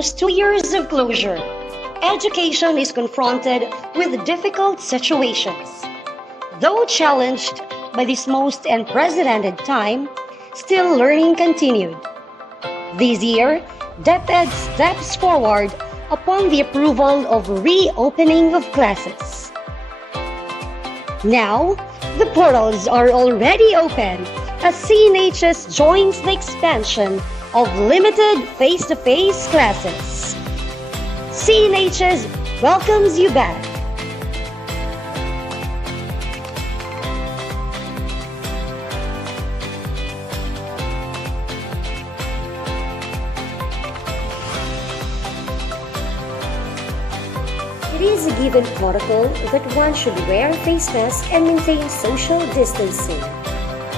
almost 2 years of closure, education is confronted with difficult situations. Though challenged by this most unprecedented time, still learning continued. This year, DepEd steps forward upon the approval of reopening of classes. Now, the portals are already open as CNHS joins the expansion of limited face-to-face classes. CNHS welcomes you back. It is a given protocol that one should wear face mask and maintain social distancing.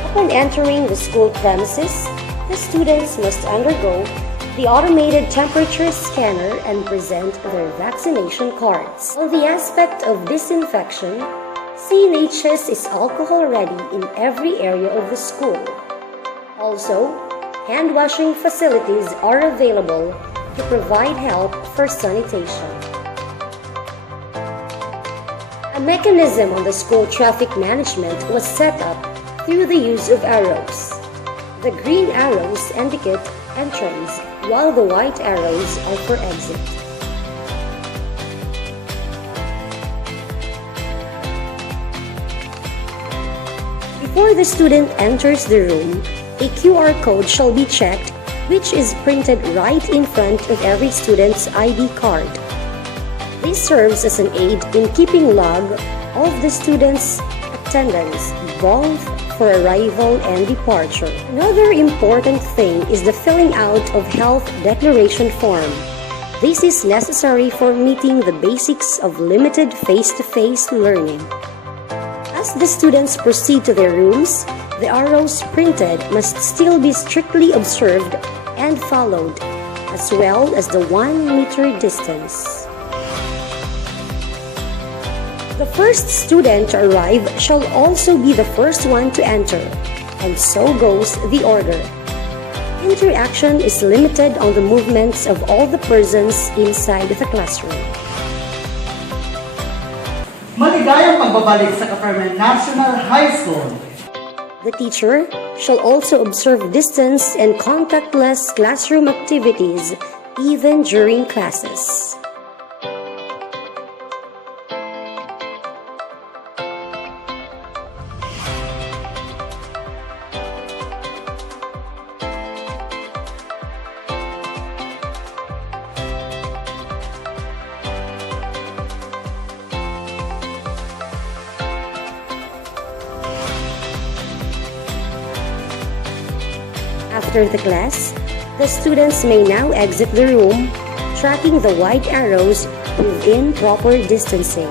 Upon entering the school premises, the students must undergo the automated temperature scanner and present their vaccination cards. On the aspect of disinfection, CNHS is alcohol ready in every area of the school. Also, hand washing facilities are available to provide help for sanitation. A mechanism on the school traffic management was set up through the use of arrows. The green arrows indicate entrance, while the white arrows are for exit. Before the student enters the room, a QR code shall be checked, which is printed right in front of every student's ID card. This serves as an aid in keeping log of the students' attendance, both for arrival and departure. Another important thing is the filling out of health declaration form. This is necessary for meeting the basics of limited face-to-face learning. As the students proceed to their rooms, the arrows printed must still be strictly observed and followed, as well as the 1 meter distance. The first student to arrive shall also be the first one to enter, and so goes the order. Interaction is limited on the movements of all the persons inside the classroom. Maligayang pagbabalik sa Kaparmen National High School. The teacher shall also observe distance and contactless classroom activities even during classes. After the class, the students may now exit the room, tracking the white arrows within proper distancing.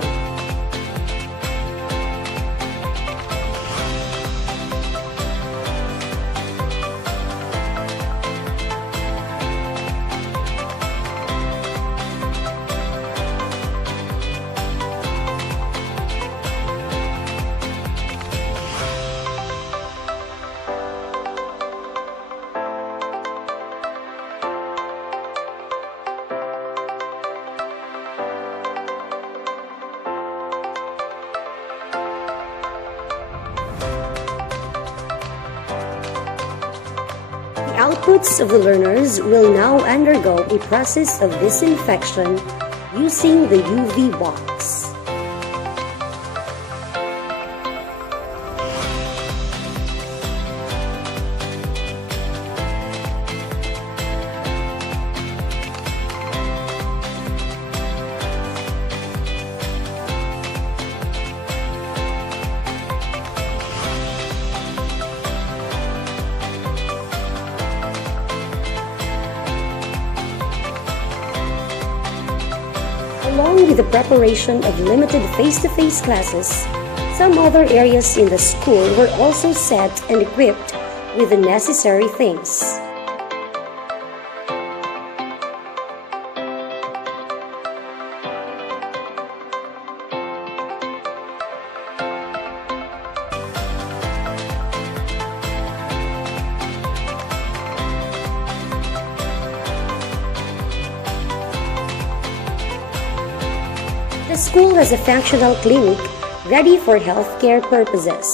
The outputs of the learners will now undergo a process of disinfection using the UV box. Along with the preparation of limited face-to-face classes, some other areas in the school were also set and equipped with the necessary things. school has a functional clinic ready for healthcare purposes.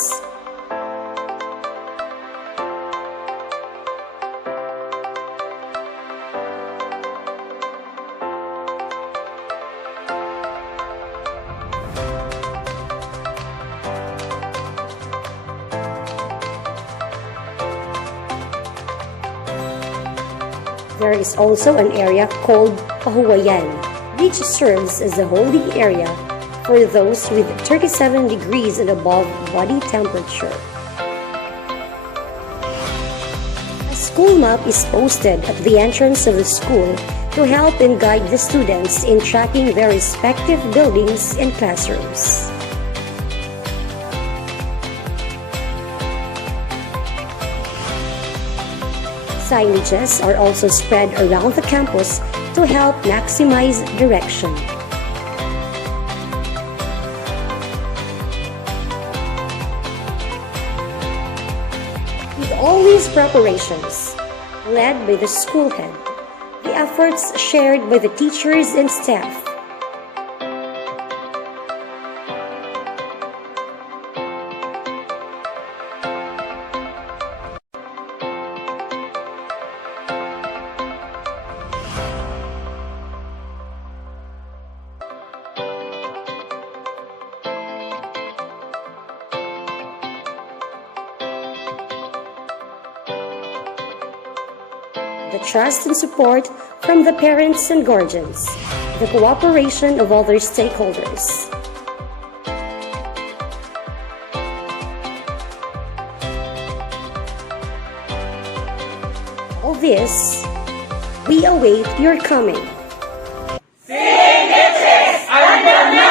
There is also an area called Pahuwayan, which serves as a holding area for those with 37 degrees and above body temperature. A school map is posted at the entrance of the school to help and guide the students in tracking their respective buildings and classrooms. Signages are also spread around the campus to help maximize direction. With all these preparations, led by the school head, the efforts shared by the teachers and staff, the trust and support from the parents and guardians, the cooperation of other stakeholders. All this, we await your coming. CNHS, andyan na!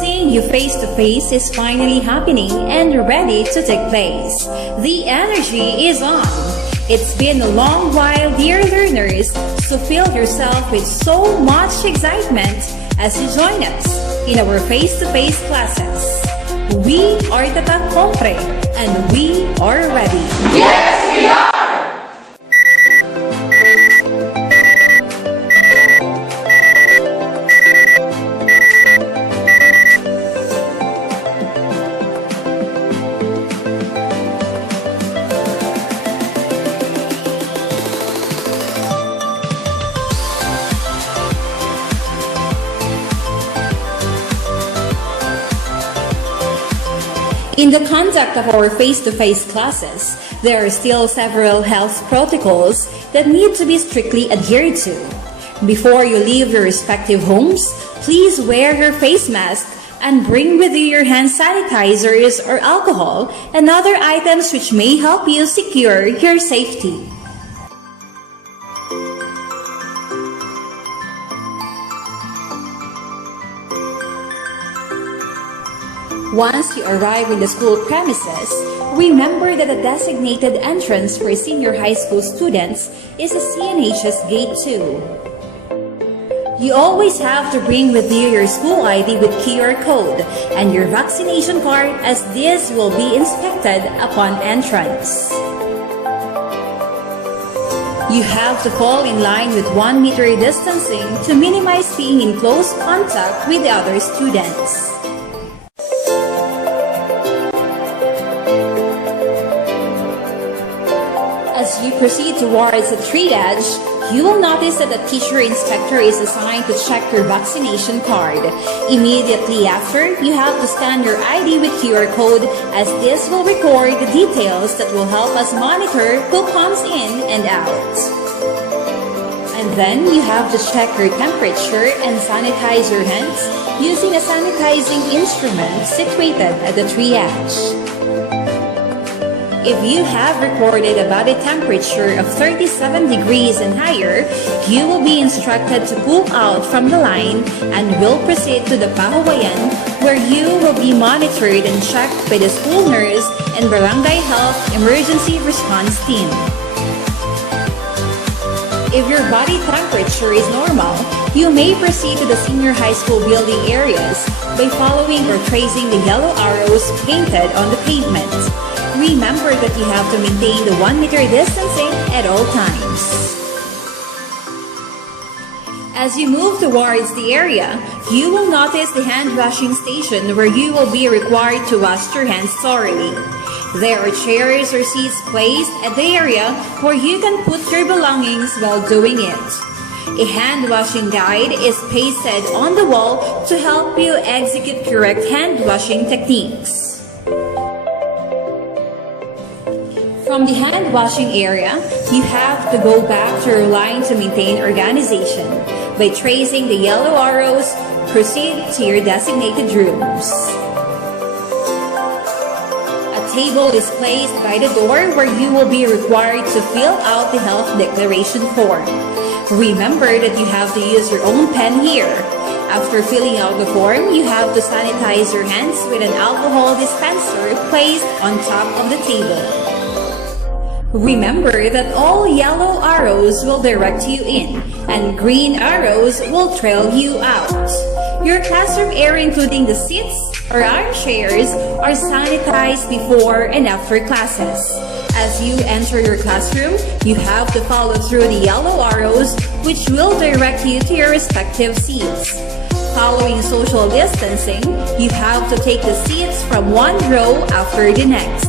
Seeing you face to face is finally happening and ready to take place. The energy is on. It's been a long while, dear learners, so fill yourself with so much excitement as you join us in our face-to-face classes. We are Tata Compre and we are ready. Yes, we are! In the conduct of our face-to-face classes, there are still several health protocols that need to be strictly adhered to. Before you leave your respective homes, please wear your face mask and bring with you your hand sanitizers or alcohol and other items which may help you secure your safety. Once you arrive in the school premises, remember that the designated entrance for senior high school students is the CNHS Gate 2. You always have to bring with you your school ID with QR code and your vaccination card, as this will be inspected upon entrance. You have to fall in line with 1 meter distancing to minimize being in close contact with the other students. As you proceed towards the triage, you will notice that a teacher inspector is assigned to check your vaccination card. Immediately after, you have to scan your ID with QR code, as this will record the details that will help us monitor who comes in and out. And then you have to check your temperature and sanitize your hands using a sanitizing instrument situated at the triage. If you have recorded a body temperature of 37 degrees and higher, you will be instructed to pull out from the line and will proceed to the Pahuwayan, where you will be monitored and checked by the school nurse and barangay health emergency response team. If your body temperature is normal, you may proceed to the senior high school building areas, by following or tracing the yellow arrows painted on the pavement. Remember that you have to maintain the 1 meter distancing at all times. As you move towards the area, you will notice the hand washing station where you will be required to wash your hands thoroughly. There are chairs or seats placed at the area where you can put your belongings while doing it. A hand washing guide is pasted on the wall to help you execute correct hand washing techniques. From the hand washing area, you have to go back to your line to maintain organization. By tracing the yellow arrows, proceed to your designated rooms. A table is placed by the door where you will be required to fill out the health declaration form. Remember that you have to use your own pen here. After filling out the form, you have to sanitize your hands with an alcohol dispenser placed on top of the table. Remember that all yellow arrows will direct you in, and green arrows will trail you out. Your classroom area, including the seats or armchairs, are sanitized before and after classes. As you enter your classroom, you have to follow through the yellow arrows, which will direct you to your respective seats. Following social distancing, you have to take the seats from one row after the next.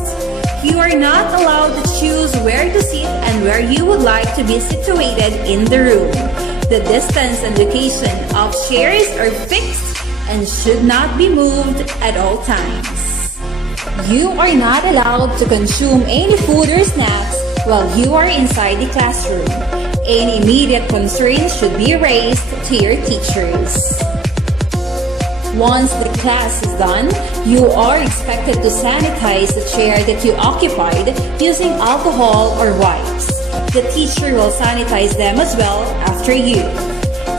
You are not allowed to choose where to sit and where you would like to be situated in the room. The distance and location of chairs are fixed and should not be moved at all times. You are not allowed to consume any food or snacks while you are inside the classroom. Any immediate concerns should be raised to your teachers. Once the class is done, you are expected to sanitize the chair that you occupied using alcohol or wipes. The teacher will sanitize them as well after you.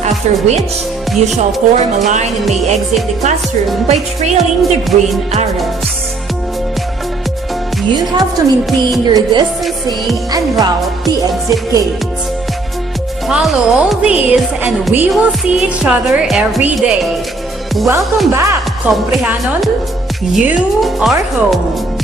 After which, you shall form a line and may exit the classroom by trailing the green arrows. You have to maintain your distancing and route the exit gate. Follow all these and we will see each other every day. Welcome back, Comprehanon! You are home!